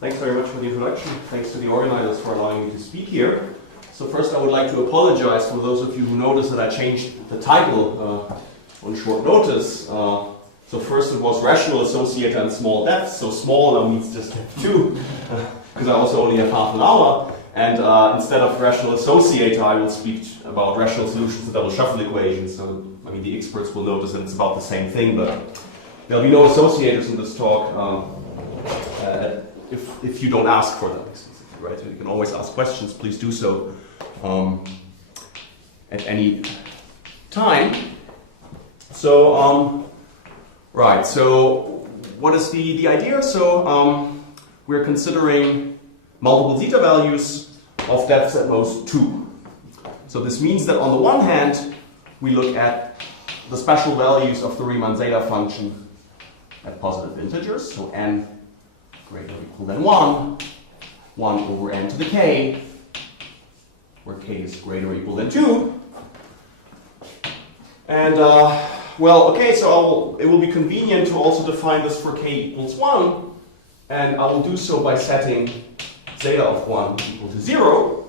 Thanks very much for the introduction. Thanks to the organizers for allowing me to speak here. So first I would like to apologize for those of you who noticed that I changed the title on short notice. So first it was rational associator and small depths. So small now means just depth 2, because I also only have half an hour. And instead of rational associator, I will speak about rational solutions to double shuffle equations. So I mean the experts will notice that it's about the same thing, but there'll be no associators in this talk. If you don't ask for them, right? You can always ask questions. Please do so at any time. So, right. So, what is the idea? So, we're considering multiple zeta values of depths at most 2. So this means that on the one hand, we look at the special values of the Riemann zeta function at positive integers. So n greater or equal than 1 over n to the k, where k is greater or equal than 2. And, well, okay, so it will be convenient to also define this for k equals 1, and I will do so by setting zeta of 1 equal to 0.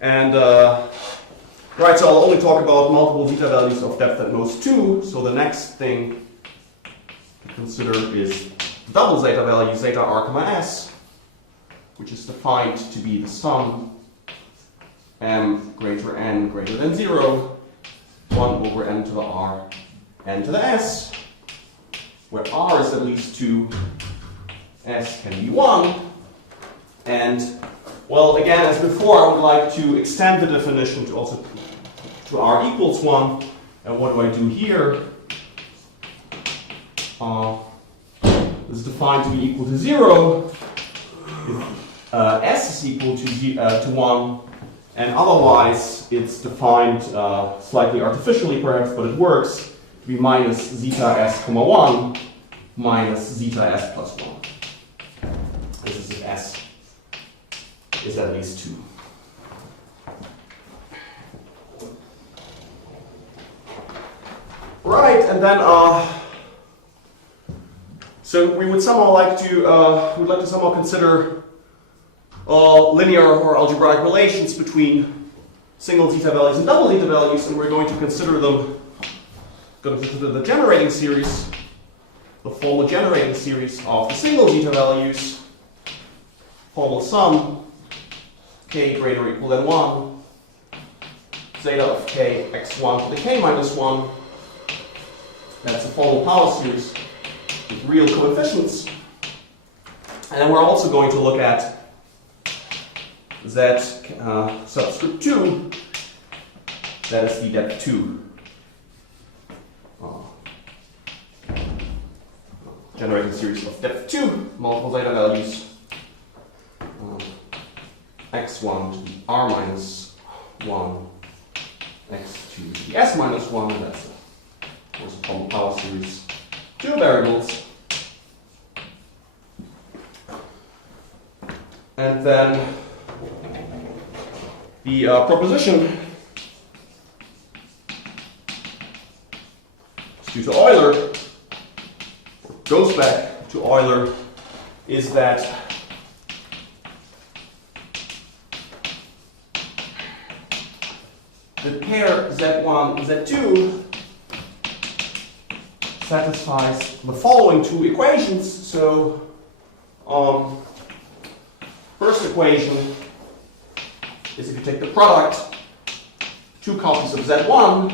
And, right, so I'll only talk about multiple zeta values of depth at most 2, so the next thing consider is double zeta value, zeta r comma s, which is defined to be the sum m greater n greater than 0, 1 over n to the r, n to the s, where r is at least 2, s can be 1, and, well, again, as before, I would like to extend the definition to also to r equals 1, and what do I do here? This is defined to be equal to 0 if s is equal to 1, and otherwise it's defined slightly artificially perhaps, but it works to be minus zeta s comma 1 minus zeta s plus 1. This is if s is at least 2. Right, and then so we would somehow like to somehow consider linear or algebraic relations between single zeta values and double zeta values, and we're going to consider them. Going to consider the generating series, the formal generating series of the single zeta values, formal sum k greater or equal than 1, zeta of k x1 to the k minus 1. That's a formal power series with real coefficients. And then we're also going to look at z subscript 2, that is the depth 2. Generating series of depth 2, multiple zeta values, x1 to the r minus 1, x2 to the s minus 1, and that's of course a formal power series. 2 variables, and then the proposition due to Euler, goes back to Euler, is that the pair Z1 Z2 satisfies the following 2 equations. So, first equation is if you take the product, 2 copies of Z1,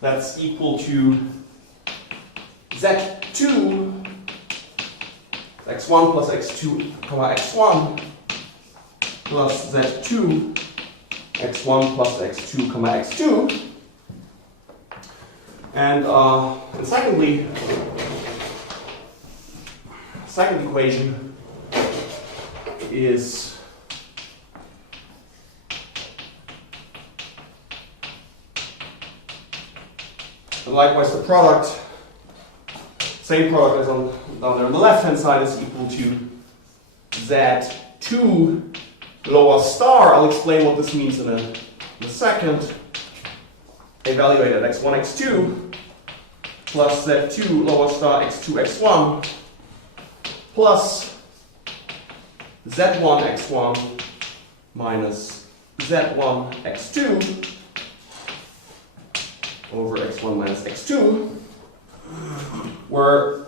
that's equal to Z2, x1 plus x2, comma x1, plus Z2, x1 plus x2, comma x2. And secondly, second equation is likewise the product, same product as down there on the left hand side, is equal to Z2 lower star. I'll explain what this means in a second. Evaluate at x1, x2, plus z2 lower star x2 x1 plus z1 x1 minus z1 x2 over x1 minus x2, where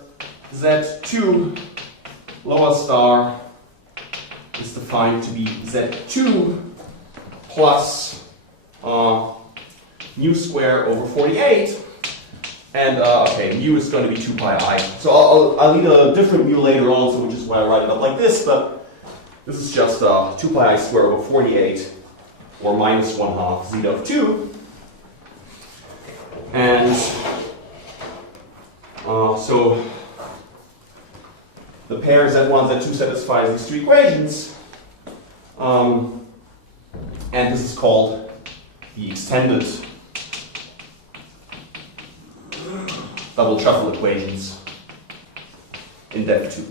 z2 lower star is defined to be z2 plus mu square over 48, and okay, mu is going to be 2 pi I. So I'll need a different mu later on, so which is why I write it up like this, but this is just 2 pi I squared over 48, or minus 1/2 zeta of 2. And so the pair z1, z2 satisfies these two equations. And this is called the extended double shuffle equations in depth 2.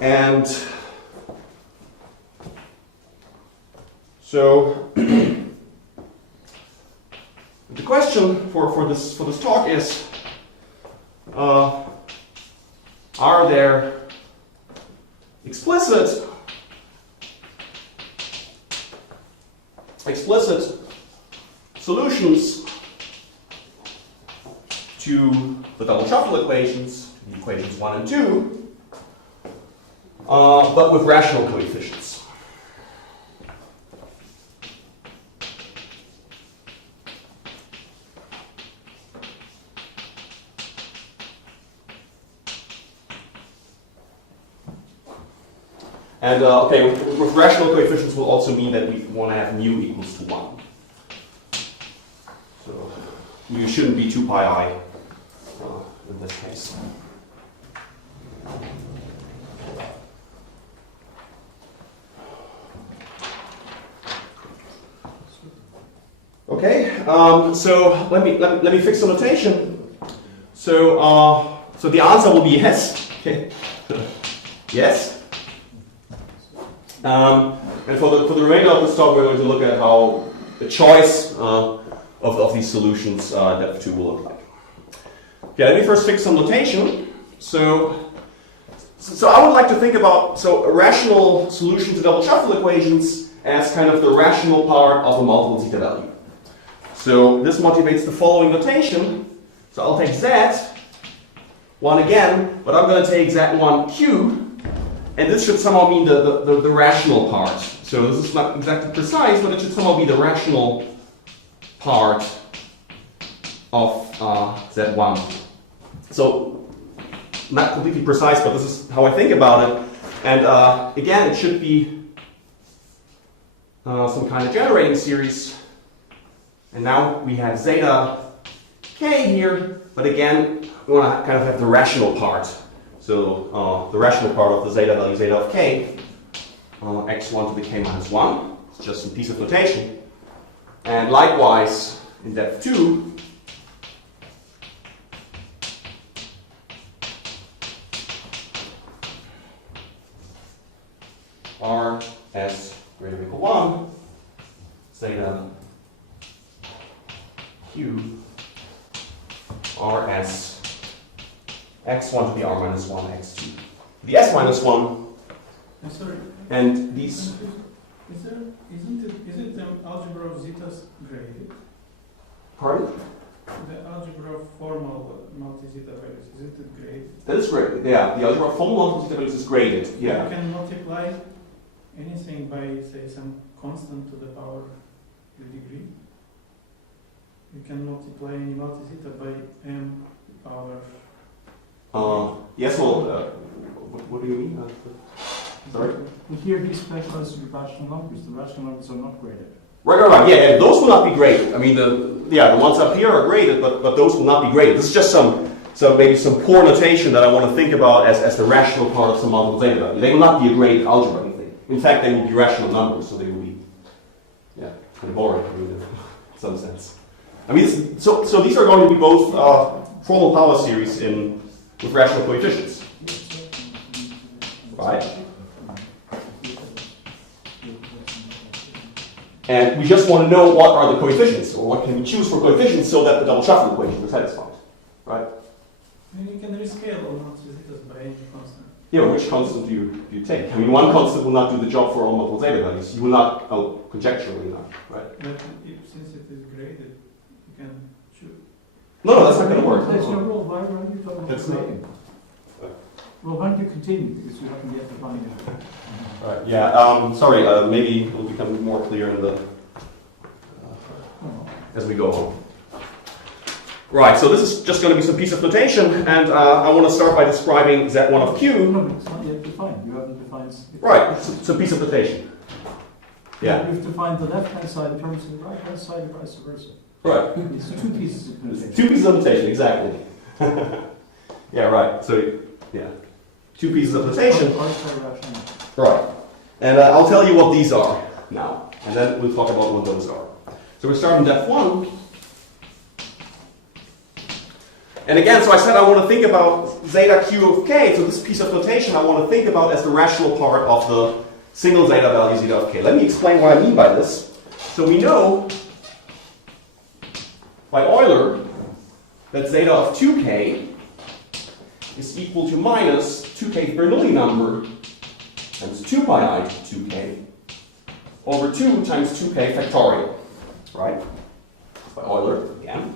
And so the question for this talk is, are there explicit solutions to the double shuffle equations, the equations 1 and 2, but with rational coefficients? And okay, with rational coefficients will also mean that we want to have mu equals to 1. So mu shouldn't be 2 pi I in this case. Okay, so let me fix the notation. So so the answer will be yes. Okay, yes. And for the remainder of this talk, we're going to look at how the choice of these solutions depth 2 will look like. Okay, let me first fix some notation. So I would like to think about a rational solution to double shuffle equations as kind of the rational part of a multiple zeta value. So this motivates the following notation. So I'll take z1 again, but I'm going to take z1q. And this should somehow mean the rational part. So this is not exactly precise, but it should somehow be the rational part of z1. So not completely precise, but this is how I think about it. And again, it should be some kind of generating series. And now we have zeta k here, but again, we want to kind of have the rational part. So the rational part of the zeta value, zeta of k, x1 to the k minus 1. It's just a piece of notation. And likewise, in depth 2, r s greater than or equal 1, zeta q r s x1 to the r minus 1, x2 the s minus 1. I'm sorry. And these. Isn't it the algebra of zetas graded? Pardon? The algebra of formal multi-zeta values, isn't it graded? That is graded, yeah. The algebra of formal multi-zeta values is graded, yeah. You can multiply anything by, say, some constant to the power of the degree. You can multiply any multi-zeta by m to the power. Yes, well, what do you mean? Sorry? Here he specializes with rational numbers. The rational numbers are not graded. Right. Yeah, those will not be graded. I mean, the ones up here are graded, but those will not be graded. This is just maybe some poor notation that I want to think about as the rational part of some multiple zeta value. They will not be a graded algebra or anything. In fact, they will be rational numbers, so they will be, kind of boring. I mean, it's some sense. I mean, so these are going to be both formal power series with rational coefficients, right? And we just want to know what are the coefficients, or what can we choose for coefficients so that the double shuffle equation is satisfied, right? And you can rescale all multipliers by any constant. Yeah, which constant do you take? I mean, one constant will not do the job for all multiple zeta values. You will not, conjecturally not, right? But since it is graded, you can choose. No, that's not going to work. There's no rule. Why aren't you talking about That's not. grading? Well, why don't you continue? Because we haven't yet defined it. Right, yeah, sorry, maybe it will become more clear in the as we go on. Right, so this is just going to be some piece of notation, and I want to start by describing Z1 of Q. No, it's not yet defined. You haven't defined. Right, it's a piece of notation. Yeah. You've defined the left-hand side in terms of the right-hand side and vice versa. Right. It's two pieces of notation. Two pieces of notation, exactly. Yeah, right. So, yeah. Two pieces of notation. Right. And I'll tell you what these are now, and then we'll talk about what those are. So we're starting depth 1. And again, so I said I want to think about zeta q of k, so this piece of notation I want to think about as the rational part of the single zeta value zeta of k. Let me explain what I mean by this. So we know by Euler that zeta of 2k is equal to minus 2k Bernoulli number times 2 pi I to 2k over 2 times 2k factorial, right? By Euler again.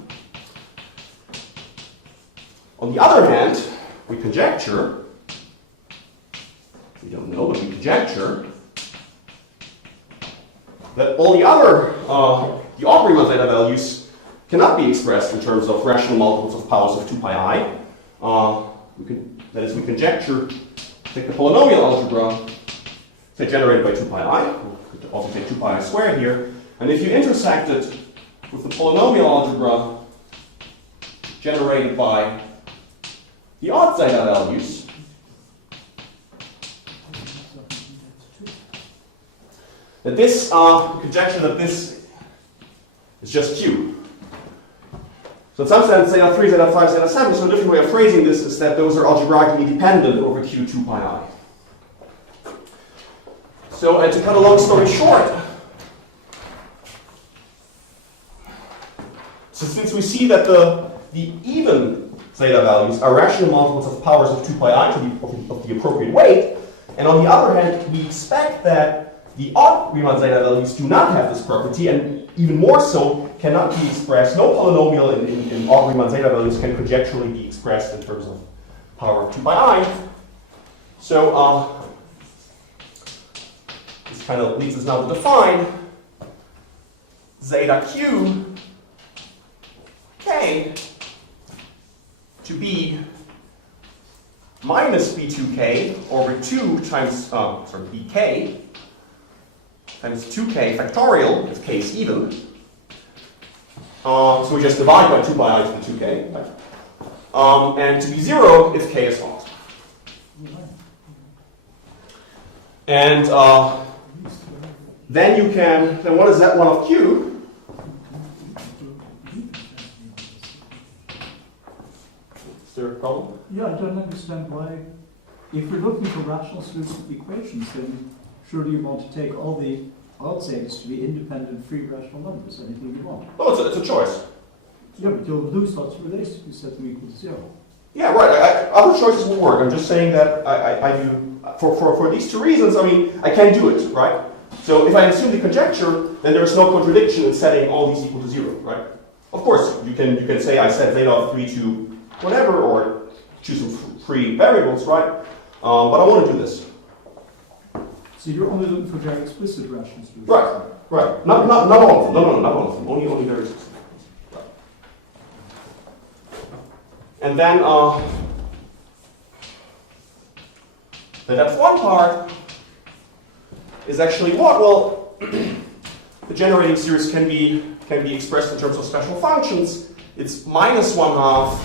On the other hand, we conjecture, we don't know, but we conjecture that all the other, the odd Riemann zeta values cannot be expressed in terms of rational multiples of powers of 2 pi I. That is, we conjecture, take the polynomial algebra, say generated by 2 pi I, we could also take 2 pi I squared here, and if you intersect it with the polynomial algebra generated by the odd zeta values, that this, conjecture that this is just Q. So in some sense, zeta 3, zeta 5, zeta 7, so a different way of phrasing this is that those are algebraically dependent over Q 2 pi I. So, and to cut a long story short, so since we see that the even zeta values are rational multiples of powers of 2 pi I of the appropriate weight, and on the other hand, we expect that the odd Riemann zeta values do not have this property, and even more so, cannot be expressed. No polynomial in odd Riemann zeta values can conjecturally be expressed in terms of power of 2 pi I. So this kind of leads us now to define zeta q k to be minus b2k over 2 times, bk times 2k factorial if k is even. So we just divide by 2 pi I to the 2k. And to be 0 if k is odd. And then you can, then what is Z1 of q? Is there a problem? Yeah, I don't understand why. If you're looking for rational solutions to equations, then surely you want to take all the odd zetas to be independent free rational numbers, anything you want. Oh, it's a choice. Yeah, but you'll lose lots of relations if you set them equal to 0. Yeah, right. Other choices will work. I'm just saying that I do, for these two reasons, I mean, I can do it, right? So if I assume the conjecture, then there is no contradiction in setting all these equal to 0, right? Of course, you can say I set zeta of 3 to whatever, or choose some free variables, right? But I want to do this. So you're only looking for very explicit rational solutions. Right, right. Not all of them. No, not all of them. Only very explicit. Right. And then the depth 1 part is actually what? Well, the generating series can be expressed in terms of special functions. It's minus 1/2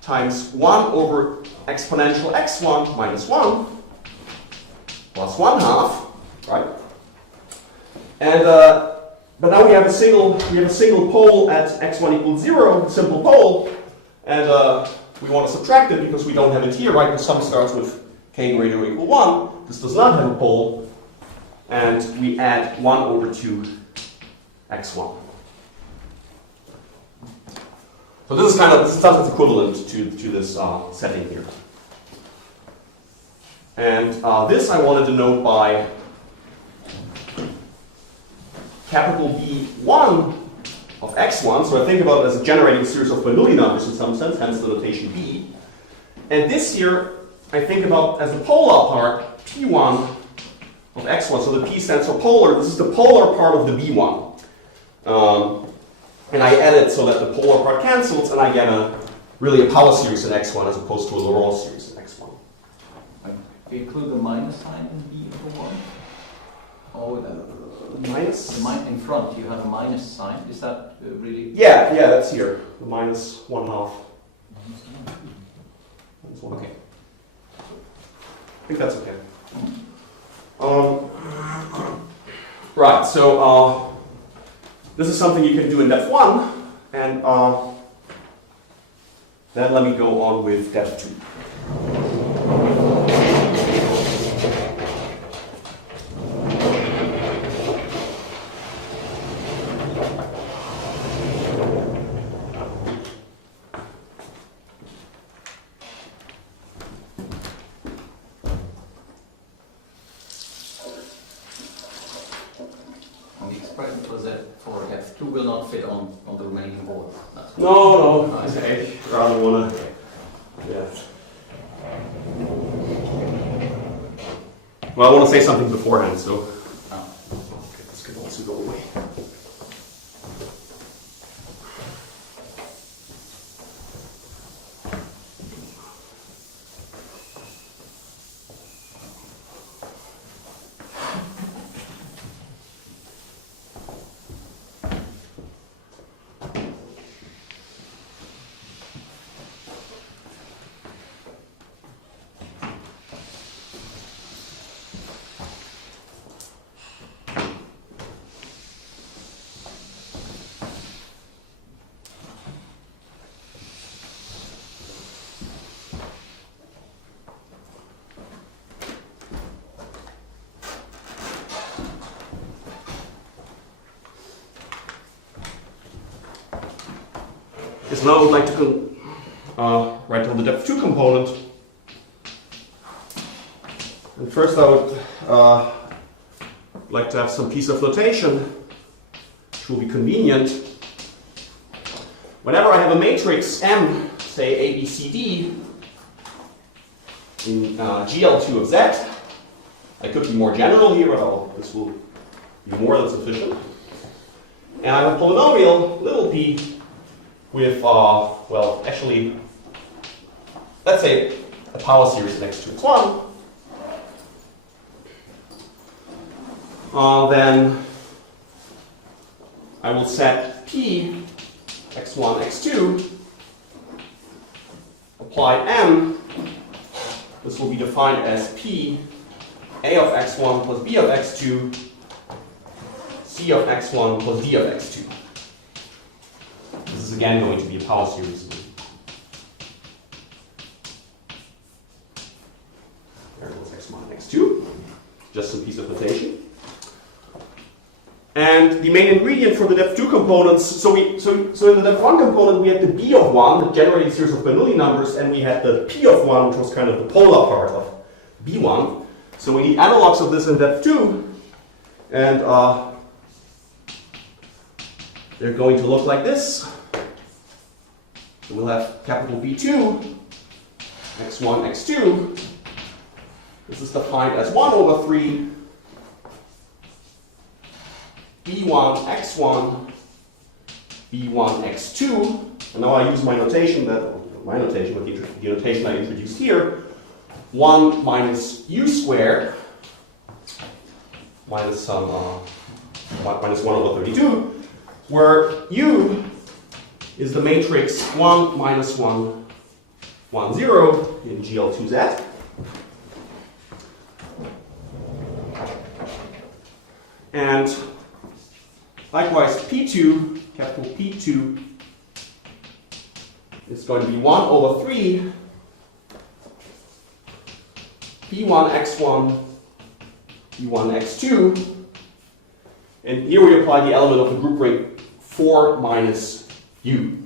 times 1 over exponential x1 minus 1 plus 1/2, right? And But now we have a single pole at x1 equals 0, simple pole, and we want to subtract it because we don't have it here, right? The sum starts with k greater or equal 1. This does not have a pole, and we add 1 over to x1. So this is something equivalent to this setting here. And this I wanted to note by capital B1 of x1. So I think about it as a generating series of Bernoulli numbers in some sense, hence the notation B. And this here I think about as the polar part, P1 of x1. So the P stands for polar. This is the polar part of the B1. And I add it so that the polar part cancels, and I get really a power series in x1 as opposed to a Laurent series in x1. Do you include the minus sign in B for 1? Oh, minus? The in front, you have a minus sign. Is that really? Yeah, that's here. The minus 1/2. Okay. I think that's okay. Right, so this is something you can do in depth 1, and then let me go on with depth 2. For depth 2 will not fit on the remaining board. That's No. I rather want to. Yeah. Well, I want to say something beforehand, so. Okay, this could also go away. So now I would like to write down the depth 2 component. And first I would like to have some piece of notation, which will be convenient. Whenever I have a matrix M, say A, B, C, D, in GL2 of Z, I could be more general here, but this will be more than sufficient. And I have a polynomial, little p, with, well, actually, let's say a power series next to x1. Then I will set p, x1, x2, apply m. This will be defined as p, a of x1 plus b of x2, c of x1 plus d of x2. This is again going to be a power series. There goes x1 and x2. Just some piece of notation. And the main ingredient for the depth 2 components, so in the depth 1 component we had the b of 1, the generating series of Bernoulli numbers, and we had the p of 1, which was kind of the polar part of b1. So we need analogs of this in depth 2, and they're going to look like this. So we'll have capital B2, x1, x2. This is defined as 1 over 3 b1, x1, b1, x2. And now I use my notation, with the notation I introduced here. 1 minus u squared minus minus 1 over 32, where u is the matrix 1, minus 1, 1, 0 in GL2Z. And Likewise, P2, capital P2, is going to be 1 over 3 P1 x1, P1 x2, and here we apply the element of the group ring 4 minus u.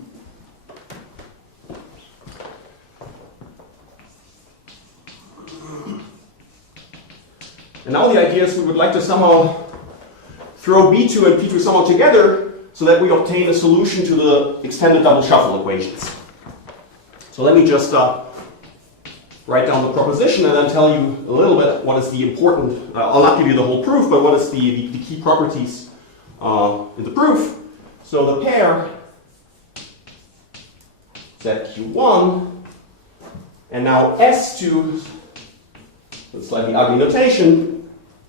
And now the idea is we would like to somehow throw B2 and P2 somehow together so that we obtain a solution to the extended double shuffle equations. So let me just write down the proposition and then tell you a little bit what is the important, I'll not give you the whole proof, but what is the key properties in the proof. So the pair ZQ1 and now S2, slightly ugly notation,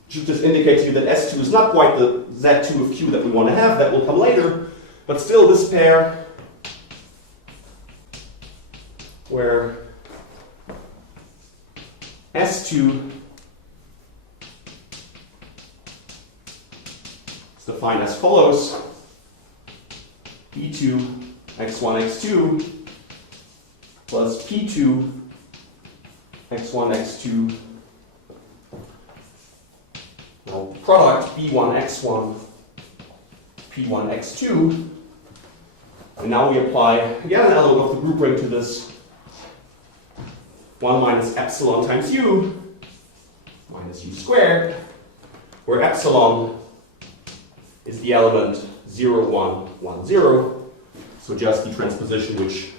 should just indicate to you that S2 is not quite the Z2 of Q that we want to have, that will come later, but still this pair where S2 is defined as follows: B2 x1 x2 plus P2 x1 x2, now product B1 x1 P1 x2, and now we apply again an element of the group ring to this 1 minus epsilon times u minus u squared, where epsilon is the element 0, 1, 1, 0, so just the transposition which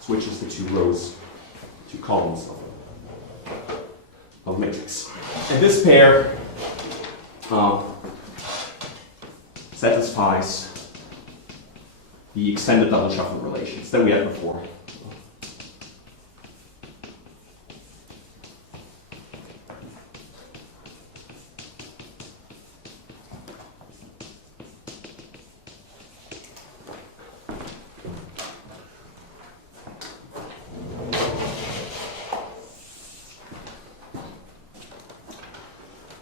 switches the two rows, two columns of matrix. And this pair satisfies the extended double shuffle relations that we had before.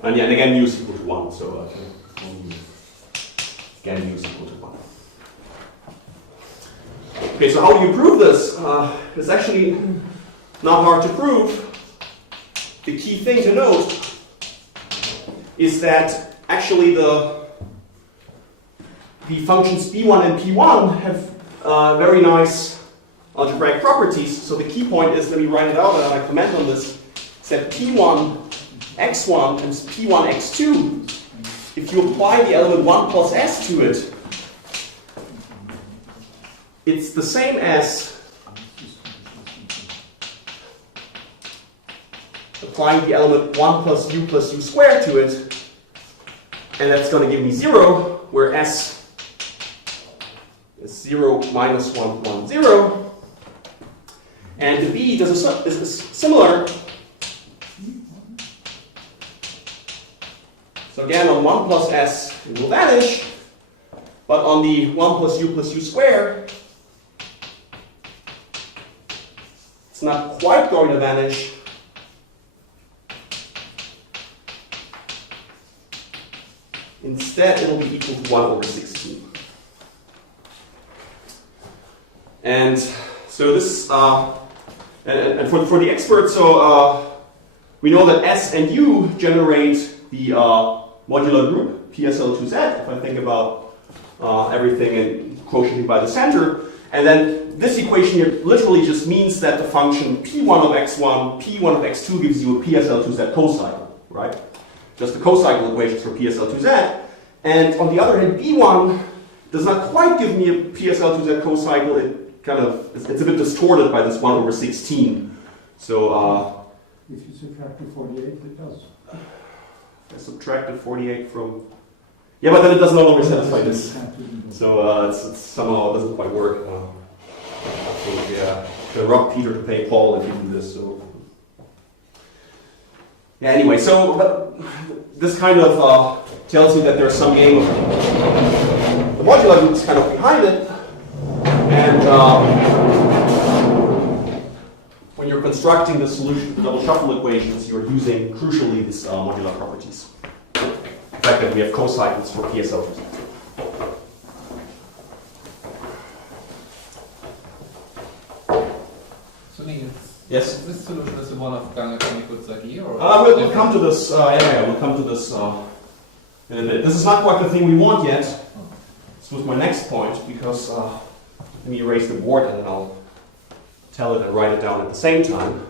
And yeah, and again, mu is equal to 1, so again, mu is equal to 1. Okay, so how do you prove this? It's actually not hard to prove. The key thing to note is that actually the functions b1 and p1 have very nice algebraic properties. So the key point is, let me write it out and I comment on this, is that p1 x1 times p1 x2, if you apply the element 1 plus s to it, it's the same as applying the element 1 plus u squared to it, and that's going to give me 0, where s is 0 minus 1, 1, 0. And the b is similar. So again, on 1 plus s, it will vanish, but on the 1 plus u squared, it's not quite going to vanish. Instead, it will be equal to 1 over 16. And so this, and for the experts, so we know that s and u generate the modular group PSL2Z, if I think about everything and quotienting by the center. And then this equation here literally just means that the function P1 of x1, P1 of x2 gives you a PSL2Z cocycle, right? Just the cocycle equations for PSL2Z. And on the other hand, B1 does not quite give me a PSL2Z cocycle. It kind of, it's a bit distorted by this 1 over 16. So if you subtract the 48, it does. I subtracted 48 from... Yeah, but then it doesn't no longer satisfy this. So it's somehow it doesn't quite work. So yeah, to rob Peter to pay Paul if you do this. So yeah, anyway, so this kind of tells you that there's some game of the modular group is kind of behind it. And when you're constructing the solution to the double shuffle equations, you're using crucially these modular properties. The fact that we have cocycles for PSL2Z. So Nils, Yes? this solution is the one of Gange-Konigutsa-G, or? We'll come to this, we'll come to this in a bit. This is not quite the thing we want yet. This was my next point, because let me erase the board and then I'll tell it and write it down at the same time.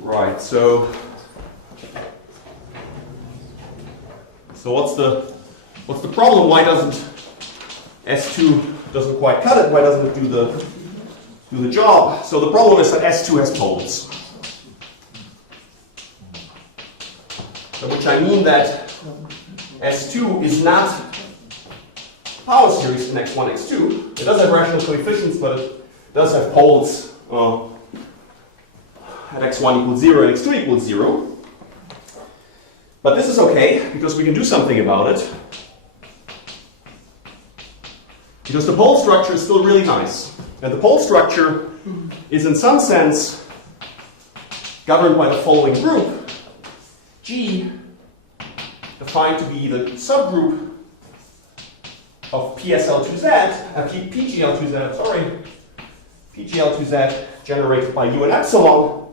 Right, so what's the problem? Why doesn't S2 doesn't quite cut it? Why doesn't it do the job? So the problem is that S2 has poles. By which I mean that S2 is not power series in x1, x2. It does have rational coefficients, but it does have poles at x1 equals 0 and x2 equals 0. But this is okay, because we can do something about it. Because the pole structure is still really nice. And the pole structure is in some sense governed by the following group. G, defined to be the subgroup of PSL2Z, PGL2Z, sorry, PGL2Z generated by U and epsilon.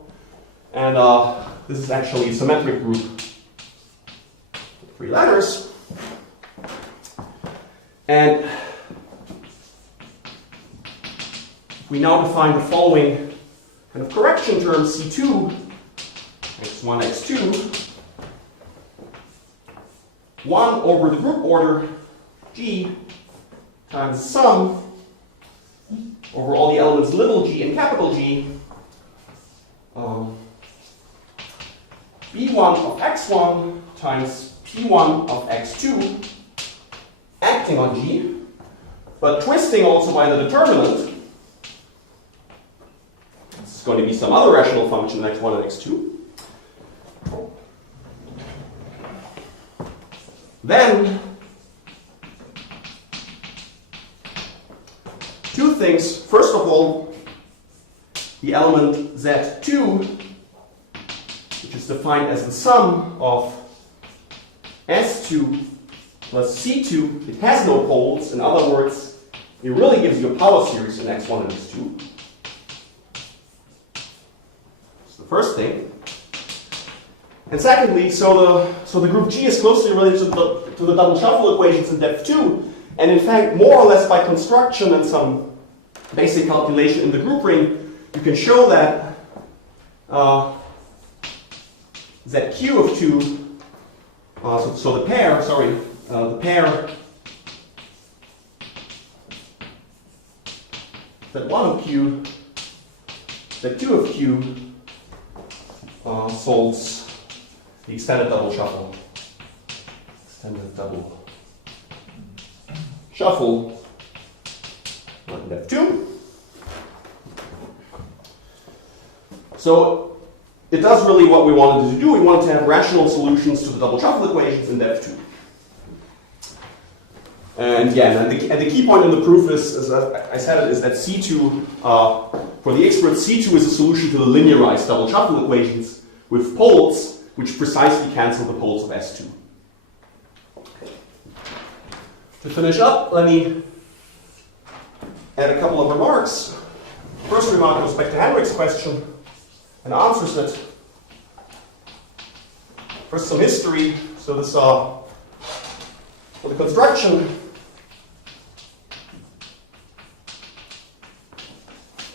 And this is actually a symmetric group with 3 letters. And we now define the following kind of correction term, C2, x1, x2, 1 over the group order G times sum over all the elements little g and capital G, B1 of x1 times P1 of x2, acting on G, but twisting also by the determinant. This is going to be some other rational function x1 and x2. Then, two things. First of all, the element Z2, which is defined as the sum of S2 plus C2. It has no poles. In other words, it really gives you a power series in x1 and x2. That's the first thing. And secondly, so the group G is closely related to the double shuffle equations in depth 2. And in fact, more or less by construction and some basic calculation in the group ring, you can show that ZQ of 2, so the pair, the pair Z1 of Q, Z2 of Q solves the extended double shuffle. Extended double shuffle on depth 2. So it does really what we wanted to do. We wanted to have rational solutions to the double shuffle equations in depth 2. And yeah, and the key point in the proof is, as I said, is that C2, for the expert, C2 is a solution to the linearized double shuffle equations with poles which precisely cancel the poles of S2. To finish up, let me add a couple of remarks. First remark goes back to Henrik's question and answers it. First, some history. So this, for the construction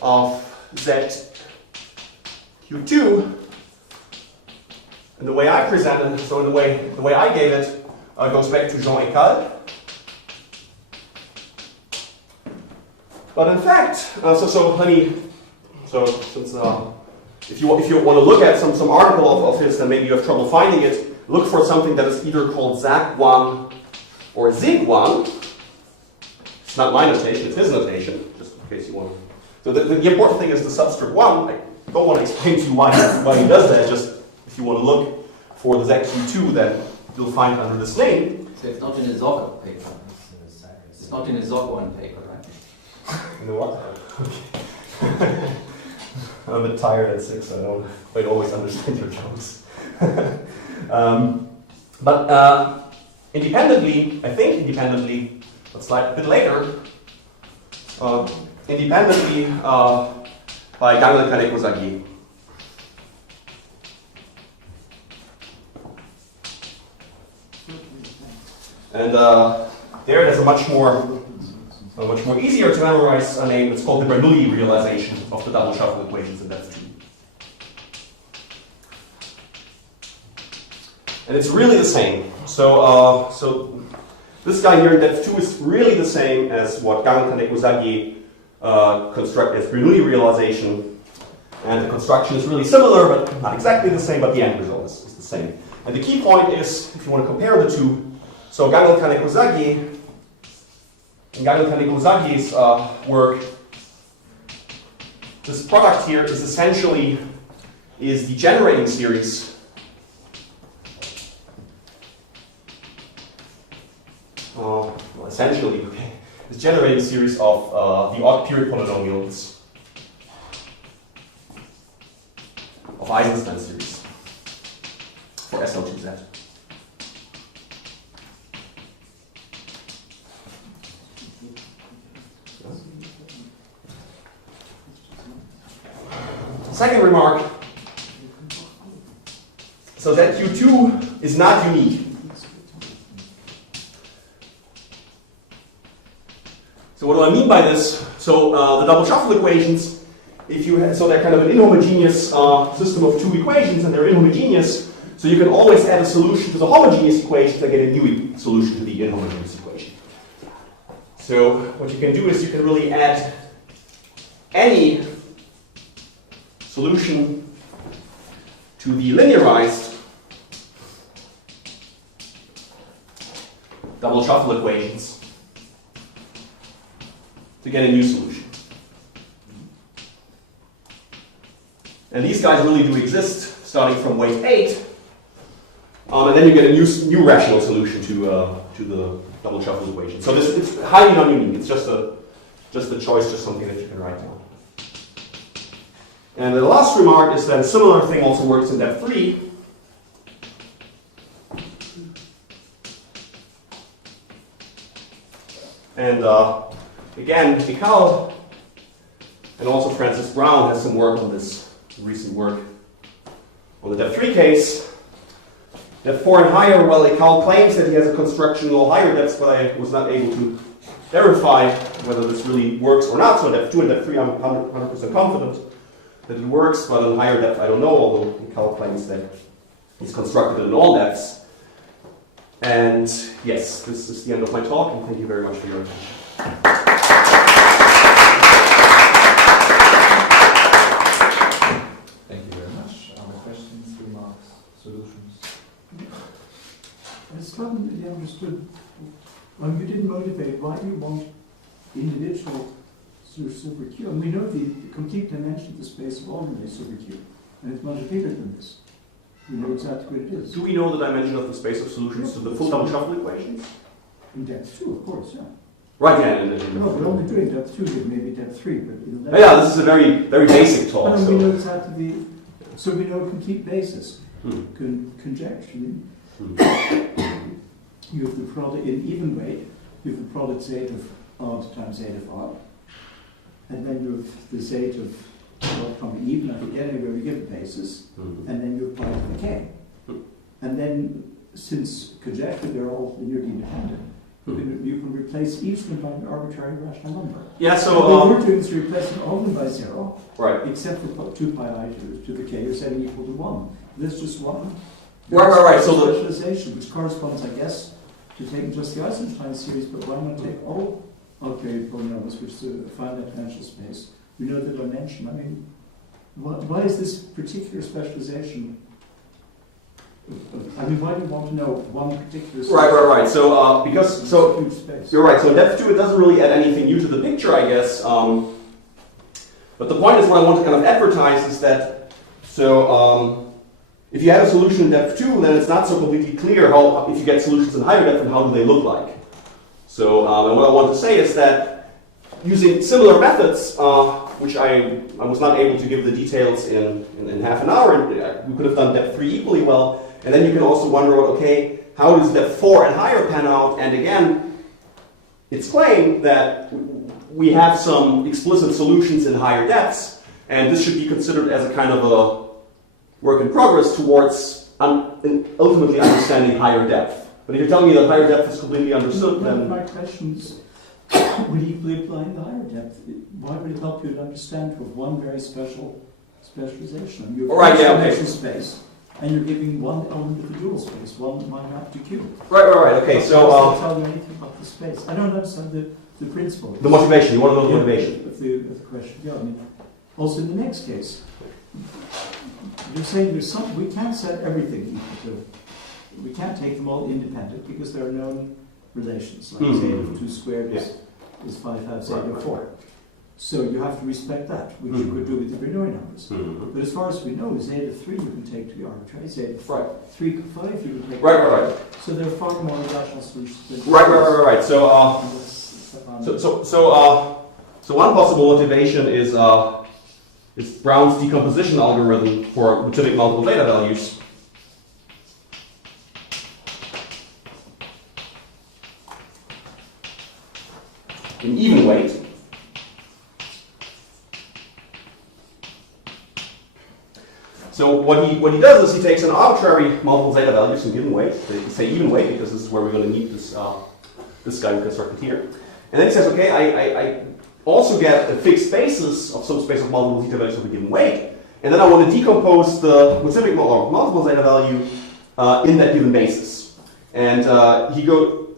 of ZQ2, and the way I presented it, so the way I gave it, goes back to Jean École. But in fact, since if you want to look at some article of his, and maybe you have trouble finding it, look for something that is either called ZAC1 or ZIG1. It's not my notation; it's his notation. Just in case you want to. So the important thing is the subscript 1. I don't want to explain to you why he does that. Just if you want to look for the ZQ2 that you'll find under this name. So it's not in a Zork paper. It's not in a Zork 1 paper, right? You know what? Okay. I'm a bit tired at 6, so I don't quite always understand your jokes. But independently, I think independently, but slide a bit later, independently by Gangle Kaneko-Zagi. And there's a much more easier to memorize name. It's called the Bernoulli realization of the double shuffle equations in depth 2. And it's really the same. So this guy here in depth 2 is really the same as what Gangle Kaneko-Zagi constructed as Bernoulli realization. And the construction is really similar, but not exactly the same, but the end result is the same. And the key point is, if you want to compare the two, so Gangle Kaneko-Zagi, in Gangle Kaneko-Zagi's work, this product here is essentially the generating series essentially, okay, this generating series of the odd period polynomials of Eisenstein series for SO2Z. Second remark, so that Q2 is not unique. So what do I mean by this? So the double shuffle equations, so they're kind of an inhomogeneous system of two equations, and they're inhomogeneous, so you can always add a solution to the homogeneous equation to get a new solution to the inhomogeneous equation. So what you can do is you can really add any solution to the linearized double shuffle equations to get a new solution. And these guys really do exist, starting from weight 8, and then you get a new rational solution to the double shuffle equation. So it's highly non-unique. It's just a choice, just something that you can write down. And the last remark is that a similar thing also works in depth 3. And again, Mikal and also Francis Brown has some work on this, recent work on the depth 3 case. Depth 4 and higher, well, Mikal claims that he has a construction in all higher depths, but I was not able to verify whether this really works or not. So depth 2 and depth 3, I'm 100% confident that it works, but in higher depth, I don't know, although Mikal claims that it's constructed in all depths. And yes, this is the end of my talk, and thank you very much for your attention. Thank you very much. Other questions, remarks, solutions? I still haven't really understood, when you didn't motivate, why do you want individual sort of super Q? And we know the complete dimension of the space of ordinary super Q, and it's much bigger than this. We know exactly what it is. Do we know the dimension of the space of solutions to the full double shuffle equations? In depth 2, of course, yeah. Right, yeah. No, we're only doing depth 2 here, maybe depth 3, but... Yeah, this is a very, very basic talk. We know exactly so we know a complete basis. Conjecturally, you have the product in even weight, you have the product Z of odd times Z of odd, and then you have the Z of odd comma even, I forget anywhere we give a basis, and then you apply to the K. And then, since conjecturally they're all linearly independent, you can replace each of them by an arbitrary rational number. Yeah, so what we're doing is replacing all of them by 0, right. Except for 2 pi I to the K, you're setting equal to 1. There's just one. Right. So the specialization, which corresponds, I guess, to taking just the Eisenstein series, but why not take all Algebraic polynomials, which is a finite dimensional space? We know the dimension. I mean, why is this particular specialization? I mean, why do you want to know one particular space? Right. So huge space. You're right. So in depth 2, it doesn't really add anything new to the picture, I guess. But the point is, what I want to kind of advertise is that if you have a solution in depth 2, then it's not so completely clear how, if you get solutions in higher depth, and how do they look like. So, and what I want to say is that using similar methods, which I was not able to give the details in half an hour, we could have done depth 3 equally well, and then you can also wonder, okay, how does depth 4 and higher pan out? And again, it's claimed that we have some explicit solutions in higher depths, and this should be considered as a kind of a work in progress towards ultimately understanding higher depth. But if you're telling me that higher depth is completely understood, then... My question is, would equally apply in the higher depth? Why would it help you to understand with one very special specialization? You're okay. Space, and you're giving one element of the dual space, one map to Q. Right, okay, Does so... that tell you anything about the space? I don't understand the principle. The motivation, you want to know the motivation? Of the question, yeah. I mean, also in the next case, you're saying we can't set everything equal to, we can't take them all independent because there are known relations, like zeta of 2 squared is 5 halves zeta of 4. So you have to respect that, which you could do with the Bernoulli numbers. But as far as we know, zeta 3 you can take to the arbitrary, zeta 3, 5 you can take Right. So there are far more rational solutions than Right. So one possible motivation is Brown's decomposition algorithm for motivic multiple data values. In even weight. So what he does is he takes an arbitrary multiple zeta values in given weight. They say even weight because this is where we're going to need this this guy we constructed here. And then he says, okay, I also get a fixed basis of some space of multiple zeta values of a given weight, and then I want to decompose the motivic or multiple zeta value in that given basis. And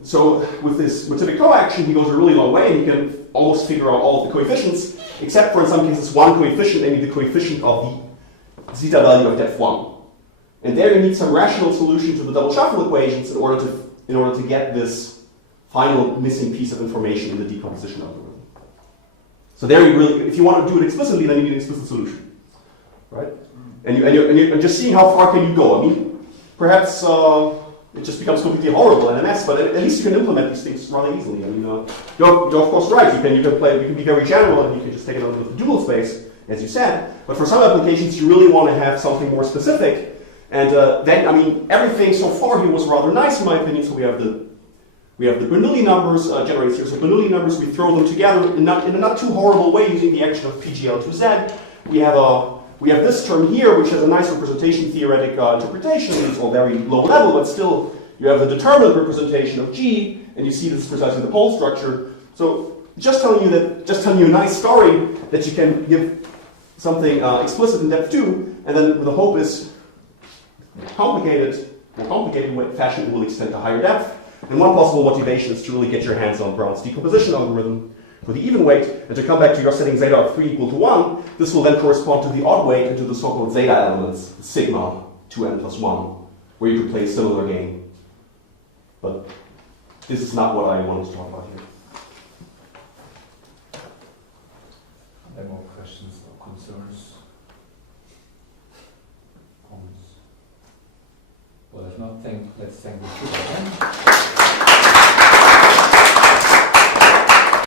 so with this motivic coaction, he goes a really long way, and he can almost figure out all of the coefficients, except for in some cases one coefficient, maybe the coefficient of the zeta value of depth 1. And there you need some rational solution to the double shuffle equations in order to get this final missing piece of information in the decomposition algorithm. So there you really, if you want to do it explicitly, then you need an explicit solution, right? And you're just seeing how far can you go. I mean, perhaps it just becomes completely horrible and a mess, but at least you can implement these things rather easily. I mean, you're of course right. You can be very general, and you can just take it out of the dual space, as you said. But for some applications, you really want to have something more specific. And then, I mean, everything so far here was rather nice in my opinion. So we have the Bernoulli numbers generated here. So Bernoulli numbers, we throw them together in a not too horrible way using the action of PGL2Z. We have this term here, which has a nice representation theoretic interpretation. It's all very low level, but still you have the determinant representation of G, and you see this is precisely the pole structure. So just telling you a nice story that you can give something explicit in depth 2, and then the hope is more complicated fashion will extend to higher depth. And one possible motivation is to really get your hands on Brown's decomposition algorithm for the even weight, and to come back to your setting zeta of 3 equal to 1, this will then correspond to the odd weight and to the so-called zeta elements, sigma 2n plus 1, where you could play a similar game. But this is not what I wanted to talk about here. Are there more questions or concerns? Comments? Well, if not, let's thank the speaker again.